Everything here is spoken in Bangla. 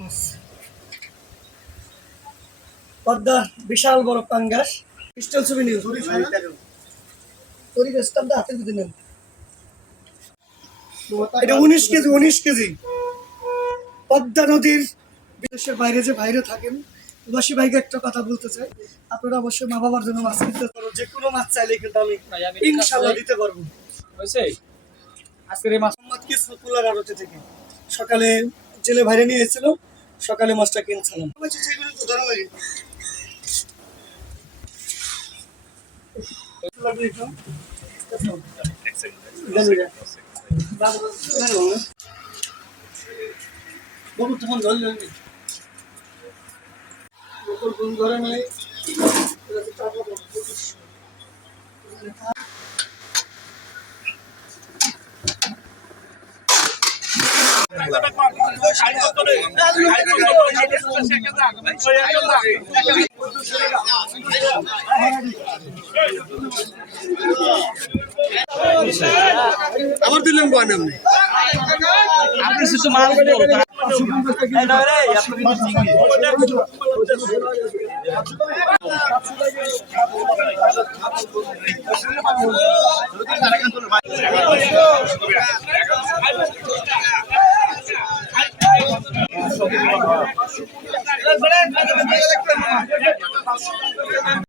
মাছ পদ্মার বিশাল বড় পাঙ্গাস ক্রিস্টাল ছবি নিউজ তরিগাছটা হাতের ভিতরে নেন। এটা 19 কেজি পদ্মা নদীর বিদেশের বাইরে যে বাইরে থাকেন প্রবাসী ভাইকে একটা কথা বলতে চাই, আপনারা অবশ্যই মা বাবার জন্য মাছ কিনতে পারো, যে কোনো মাছ চাইলে কিন্তু আমি ইনশাল্লাহ দিতে পারবো। আজকের এই মাছ কিসমতুল্লাহর আড়তে থেকে সকালে জেলে বাইরে নিয়ে এসেছিল, সকালে মাছটা কিনছিলাম। তখন ধরলেন ধরে নাই আবার দিলেন বয়ান আপনি শুধু মাল